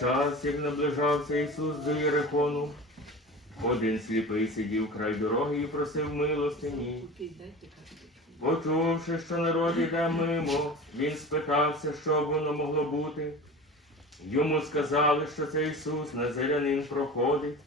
час, як наближався Ісус до Єрихону, один сліпий сидів край дороги і просив милостині. Почувши, що народ іде мимо, він спитався, що б воно могло бути. Йому сказали, що це Ісус, Назарянин проходить.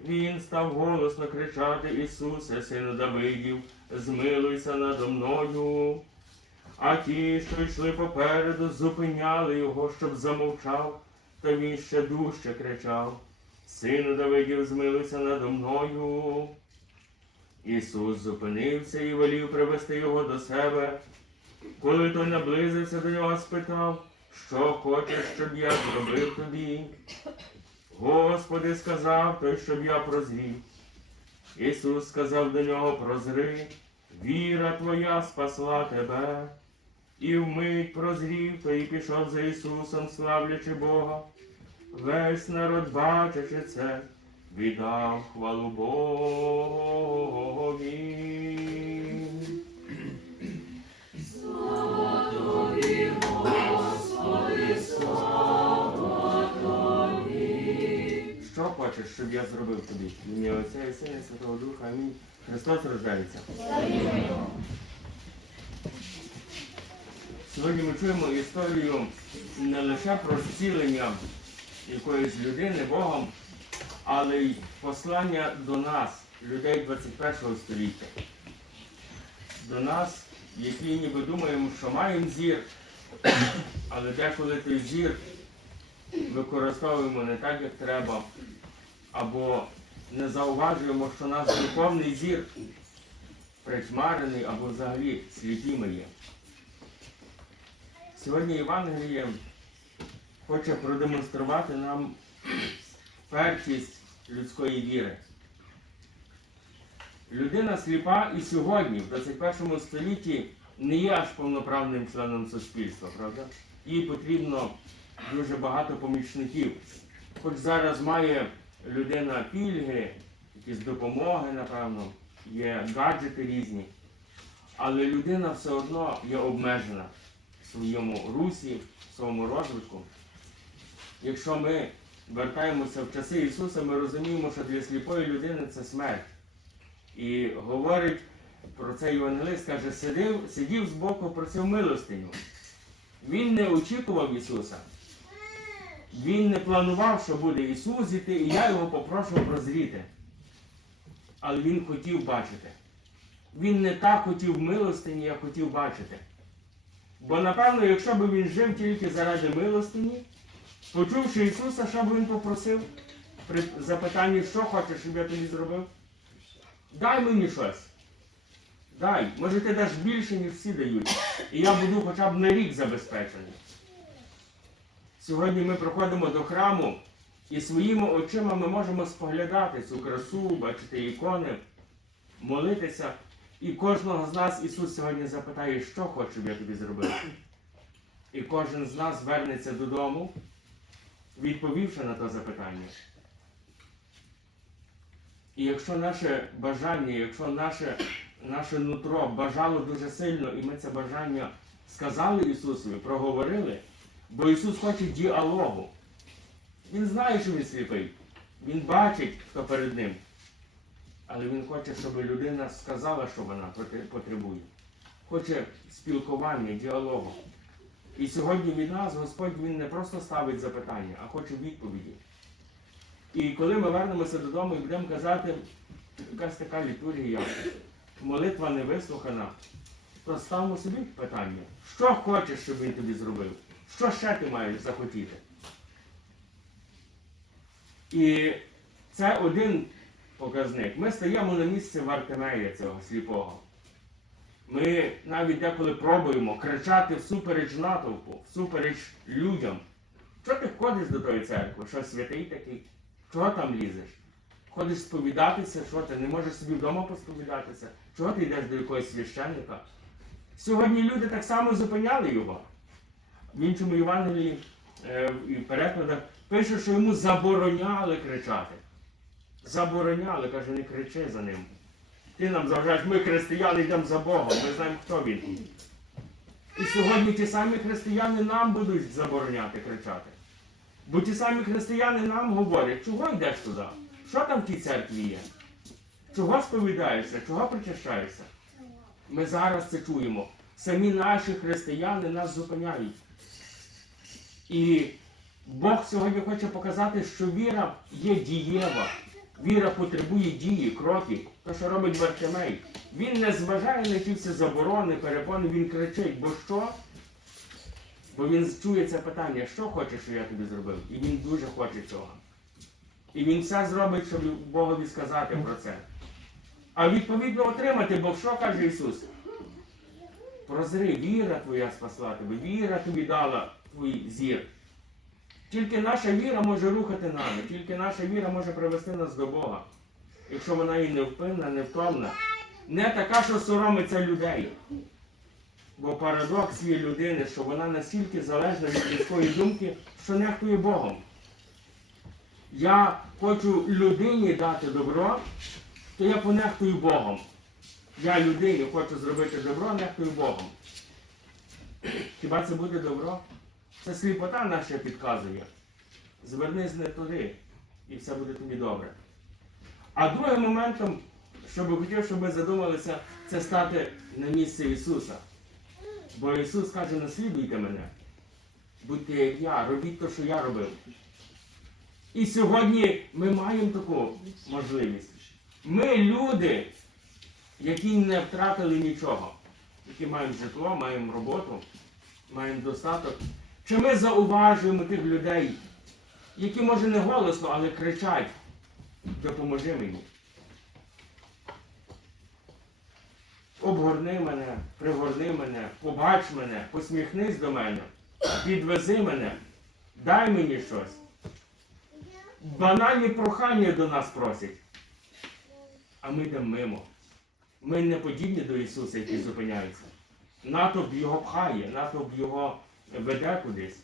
Він став голосно кричати Ісусе, сину Давидів, змилуйся надо мною. А ті, що йшли попереду, зупиняли його, щоб замовчав, та він ще дужче кричав. Сину Давидів, змилуйся надо мною. Ісус зупинився і волів привести його до себе. Коли той наблизився до нього, спитав, що хочеш, щоб я зробив тобі. Господи, сказав той, щоб я прозрів. Ісус сказав до нього, прозри, віра твоя спасла тебе. І вмить прозрів, то і пішов за Ісусом, славлячи Бога. Весь народ, бачачи це, віддав хвалу Богові. Що хочеш, щоб я зробив тобі? Ім'я Отця і Сина і Святого Духа. Амінь. Христос рождається. Сьогодні ми чуємо історію не лише про зцілення якоїсь людини Богом, але й послання до нас, людей 21 століття. До нас, які ніби думаємо, що маємо зір, але деколи той зір використовуємо не так, як треба, або не зауважуємо, що наш духовний зір причмарений або взагалі сліпі ми є. Сьогодні Євангеліє хоче продемонструвати нам першість людської віри. Людина сліпа і сьогодні, в 21 столітті, не є аж повноправним членом суспільства, правда? Їй потрібно дуже багато помічників. Хоч зараз має людина пільги, якісь допомоги, напевно, є гаджети різні, але людина все одно є обмежена своєму русі, своєму розвитку. Якщо ми вертаємося в часи Ісуса, ми розуміємо, що для сліпої людини це смерть. І говорить про це євангелист, каже, сидів, сидів збоку, просив милостиню. Він не очікував Ісуса. Він не планував, що буде Ісус іти, і я його попрошу прозріти. Але він хотів бачити. Він не так хотів милостині, як хотів бачити. Бо, напевно, якщо б він жив тільки заради милостині, почувши Ісуса, що б він попросив при запитанні, що хочеш, щоб я тобі зробив? Дай мені щось. Дай. Може ти даш більше, ніж всі дають. І я буду хоча б на рік забезпечений. Сьогодні ми проходимо до храму і своїми очима ми можемо споглядати цю красу, бачити ікони, молитися. І кожного з нас Ісус сьогодні запитає, що хоче, я тобі зробив. І кожен з нас звернеться додому, відповівши на те запитання. І якщо наше бажання, якщо наше, наше нутро бажало дуже сильно, і ми це бажання сказали Ісусові, проговорили, бо Ісус хоче діалогу. Він знає, що він сліпий. Він бачить, хто перед ним. Але він хоче, щоб людина сказала, що вона потребує. Хоче спілкування, діалогу. І сьогодні від нас Господь Він не просто ставить запитання, а хоче відповіді. І коли ми вернемося додому і будемо казати, якась така літургія, молитва не вислухана, то ставимо собі питання, що хочеш, щоб він тобі зробив? Що ще ти маєш захотіти? І це один показник. Ми стаємо на місце Вартемея цього сліпого. Ми навіть деколи пробуємо кричати всупереч натовпу, всупереч людям. Що ти ходиш до тої церкви? Що святий такий? Чого там лізеш? Ходиш сповідатися, що ти не можеш собі вдома посповідатися? Чого ти йдеш до якогось священника? Сьогодні люди так само зупиняли його. В іншому Євангелії е, і в перекладах пише, що йому забороняли кричати. Забороняли, каже, не кричи за ним. Ти нам заважаєш, ми християни йдемо за Богом, ми знаємо, хто він. І сьогодні ті самі християни нам будуть забороняти кричати. Бо ті самі християни нам говорять, чого йдеш туди? Що там в тій церкві є? Чого сповідаєшся? Чого причащаєшся? Ми зараз це чуємо. Самі наші християни нас зупиняють. І Бог сьогодні хоче показати, що віра є дієва. Віра потребує дії, кроків. То, що робить Бартимей. Він не зважає на ті всі заборони, перепони, він кричить, бо що? Бо він чує це питання, що хочеш, що я тобі зробив? І він дуже хоче цього. І він все зробить, щоб Богові сказати про це. А відповідно отримати, бо що каже Ісус? Прозри, віра твоя спасла тебе, віра тобі дала твій зір. Тільки наша віра може рухати нами, тільки наша віра може привести нас до Бога. Якщо вона і невпинна, невтомна, не така, що соромиться людей. Бо парадокс є людини, що вона настільки залежна від людської думки, що нехтує Богом. Я хочу людині дати добро, то я понехтую Богом. Я людині хочу зробити добро, нехтую Богом. Хіба це буде добро? Це сліпота наша підказує. Звернись не туди, і все буде тобі добре. А другим моментом, що би хотів, щоб ви задумалися, це стати на місце Ісуса. Бо Ісус каже, наслідуйте мене. Будьте як я, робіть те, що я робив. І сьогодні ми маємо таку можливість. Ми люди, які не втратили нічого, які маємо житло, маємо роботу, маємо достаток. Чи ми зауважуємо тих людей, які може не голосно, але кричать, допоможи мені. Обгорни мене, пригорни мене, побач мене, посміхнись до мене, підвези мене, дай мені щось. Банальні прохання до нас просять. А ми йдемо мимо. Ми не подібні до Ісуса, який зупиняється. Натовп його пхає, натовп його веде кудись.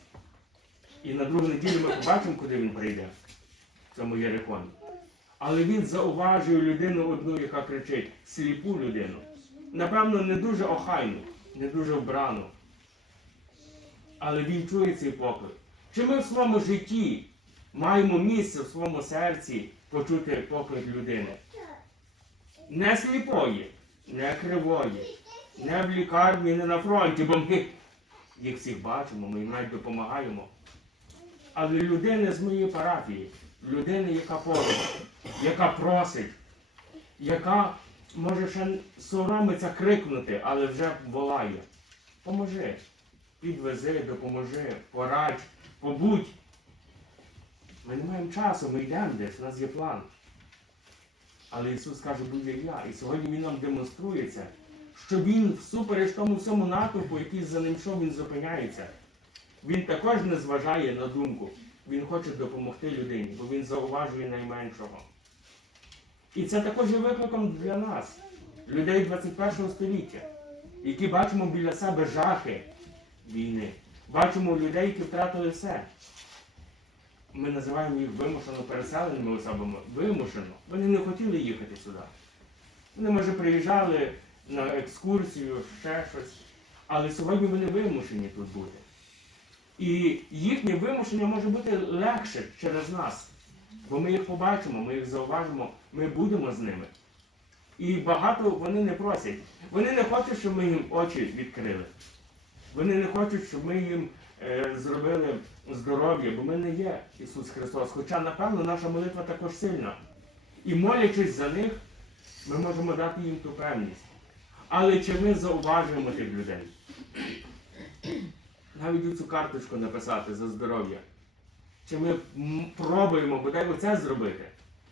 І на другу неділю ми побачимо, куди він прийде в цьому Єриконі. Але він зауважує людину одну, яка кричить, сліпу людину. Напевно, не дуже охайну, не дуже вбрану. Але він чує цей поклик. Чи ми в своєму житті маємо місце в своєму серці почути поклик людини? Не сліпої, не кривої, не в лікарні, не на фронті, бо ми їх всіх бачимо, ми їм навіть допомагаємо. Але людини з моєї парафії, людини, яка поруч, яка просить, яка може ще соромиться крикнути, але вже волає. Поможи, підвези, допоможи, порадь, побудь. Ми не маємо часу, ми йдемо десь, у нас є план. Але Ісус каже, будь як я. І сьогодні Він нам демонструє це, що Він всупереч тому всьому натовпу, який за ним йшов, Він зупиняється. Він також не зважає на думку. Він хоче допомогти людині, бо він зауважує найменшого. І це також є викликом для нас, людей 21 століття, які бачимо біля себе жахи війни. Бачимо людей, які втратили все. Ми називаємо їх вимушено переселеними особами. Вимушено. Вони не хотіли їхати сюди. Вони, може, приїжджали на екскурсію, ще щось. Але сьогодні вони вимушені тут бути. І їхнє вимушення може бути легше через нас. Бо ми їх побачимо, ми їх зауважимо, ми будемо з ними. І багато вони не просять. Вони не хочуть, щоб ми їм очі відкрили. Вони не хочуть, щоб ми їм е, зробили здоров'я, бо ми не є Ісус Христос. Хоча, напевно, наша молитва також сильна. І молячись за них, ми можемо дати їм ту певність. Але чи ми зауважуємо тих людей? Навіть цю карточку написати за здоров'я. Чи ми пробуємо бодай оце зробити?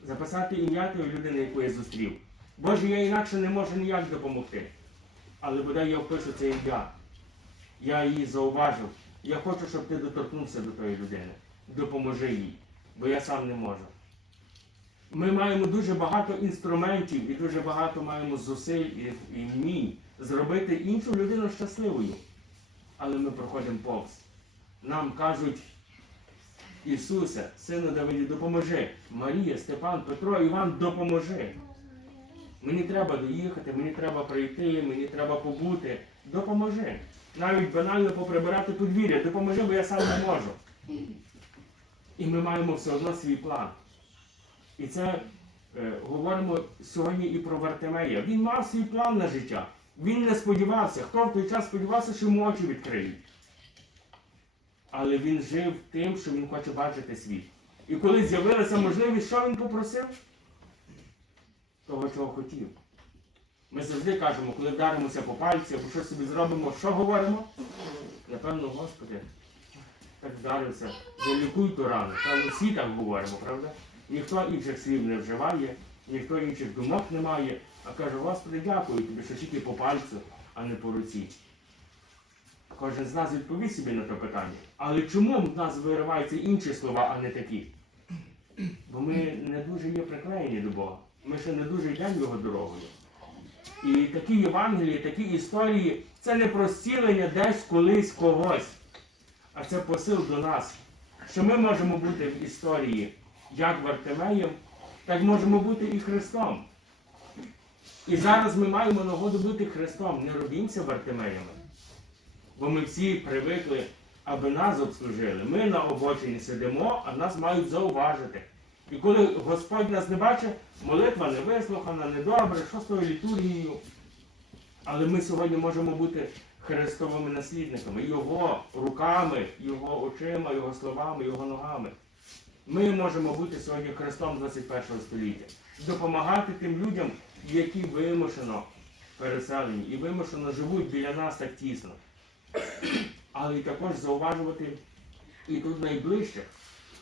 Записати ім'я тої людини, яку я зустрів. Боже, я інакше не можу ніяк допомогти. Але бодай я впишу це ім'я. Я її зауважив. Я хочу, щоб ти доторкнувся до тої людини. Допоможи їй, бо я сам не можу. Ми маємо дуже багато інструментів і дуже багато маємо зусиль і, і вмінь зробити іншу людину щасливою. Але ми проходимо повз. Нам кажуть, Ісусе, сину Давиді, допоможи. Марія, Степан, Петро, Іван, допоможи. Мені треба доїхати, мені треба прийти, мені треба побути. Допоможи. Навіть банально поприбирати подвір'я, допоможи, бо я сам не можу. І ми маємо все одно свій план. І це е, говоримо сьогодні і про Вартимея. Він мав свій план на життя. Він не сподівався. Хто в той час сподівався, що йому очі відкриють. Але він жив тим, що він хоче бачити світ. І коли з'явилася можливість, що він попросив? Того, чого хотів. Ми завжди кажемо, коли вдаримося по пальці або щось собі зробимо, що говоримо? Напевно, Господи, так вдарився, залікуй ту рану. Певно, всі так говоримо, правда? Ніхто інших слів не вживає, ніхто інших думок не має, а каже, Господи, дякую тобі, що тільки по пальцю, а не по руці. Кожен з нас відповість собі на те питання. Але чому в нас вириваються інші слова, а не такі? Бо ми не дуже є приклеєні до Бога. Ми ще не дуже йдемо його дорогою. І такі Євангелії, такі історії це не про зцілення десь колись когось, а це посил до нас. Що ми можемо бути в історії як Вартимеєм, так можемо бути і Христом. І зараз ми маємо нагоду бути Христом. Не робімося Вартимеями. Бо ми всі привикли, аби нас обслужили. Ми на обочині сидимо, а нас мають зауважити. І коли Господь нас не бачить, молитва не вислухана, недобре, що з тою літургією. Але ми сьогодні можемо бути Христовими наслідниками, Його руками, Його очима, Його словами, Його ногами. Ми можемо бути сьогодні Христом 21 століття, допомагати тим людям, які вимушено переселені і вимушено живуть біля нас так тісно. Але й також зауважувати і тут найближчих.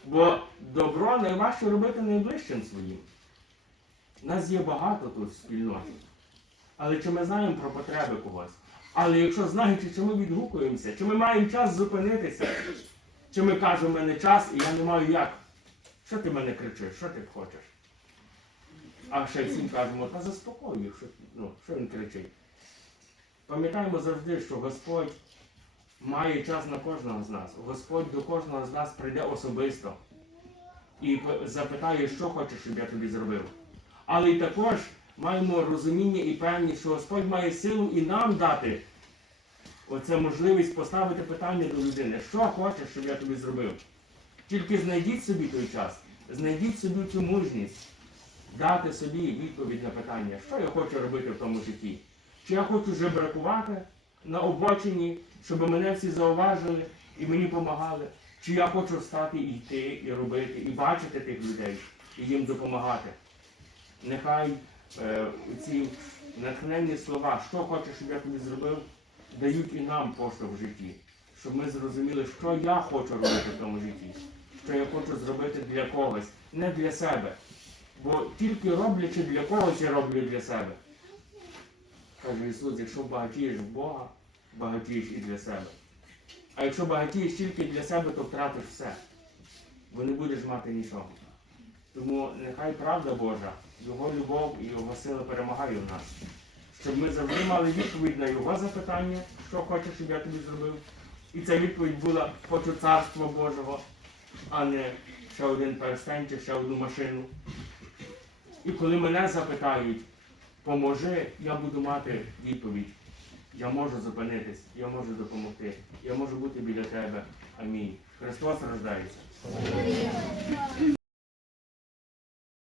Бо добро найважче робити найближчим своїм. Нас є багато тут в спільноті. Але чи ми знаємо про потреби когось? Але якщо знаючи, чи ми відгукуємося, чи ми маємо час зупинитися, чи ми кажемо, в мене час і я не маю як. Що ти мене кричиш? Що ти хочеш? А ще всім кажемо, та заспокой їх, що, ну, що він кричить. Пам'ятаємо завжди, що Господь має час на кожного з нас. Господь до кожного з нас прийде особисто і запитає, що хочеш, щоб я тобі зробив. Але також маємо розуміння і певність, що Господь має силу і нам дати оце можливість поставити питання до людини, що хочеш, щоб я тобі зробив. Тільки знайдіть собі той час, знайдіть собі цю мужність, дати собі відповідь на питання, що я хочу робити в тому житті. Чи я хочу жебракувати на обочині, щоб мене всі зауважили і мені допомагали, чи я хочу встати і йти, і робити, і бачити тих людей, і їм допомагати. Нехай е, ці натхненні слова, що хочеш, щоб я тобі зробив, дають і нам поштовх в житті, щоб ми зрозуміли, що я хочу робити в тому житті, що я хочу зробити для когось, не для себе. Бо тільки роблячи для когось, я роблю для себе. Каже Ісус, якщо багатієш в Бога, багатієш і для себе. А якщо багатієш тільки для себе, то втратиш все, бо не будеш мати нічого. Тому нехай правда Божа, Його любов і Його сила перемагає в нас. Щоб ми завжди мали відповідь на Його запитання, що хочеш, щоб я тобі зробив. І ця відповідь була хочу царства Божого, а не ще один перстень ще одну машину. І коли мене запитають, поможи, я буду мати відповідь. Я можу зупинитись, я можу допомогти, я можу бути біля тебе. Амінь. Христос рождається.